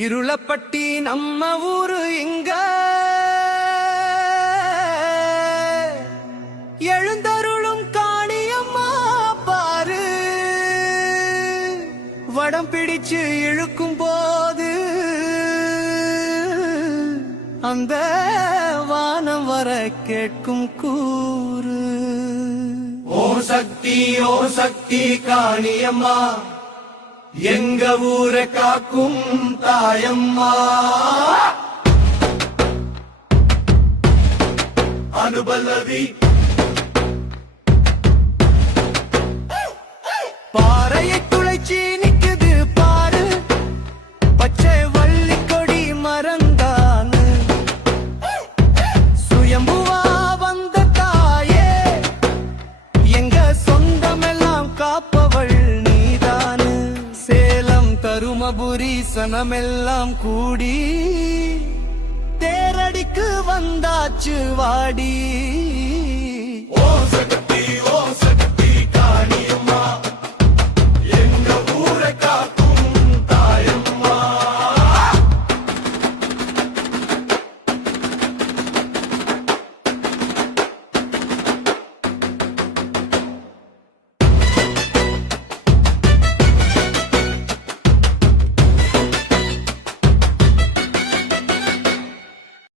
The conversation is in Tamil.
இருளப்பட்டி நம்ம ஊரு இங்க எழுந்தருளும் காணியம்மா பாரு. வடம் பிடிச்சு இழுக்கும் போது அந்த வானம் வர கேட்கும் கூறு. ஓ சக்தி காணியம்மா, எங்க ஊரை காக்கும் தாயம்மா. அனுபல்லவி பாறையை துளைச்சி நிக்குது பாரு, பச்சை வள்ளி கொடி மரங்கானு. சுயம்புவா வந்த தாயே, எங்க சொந்தமெல்லாம் காப்பவள் நீதானு. சேலம் தருமபுரி சனமெல்லாம் கூடி தேரடிக்கு வந்தாச்சு வாடி.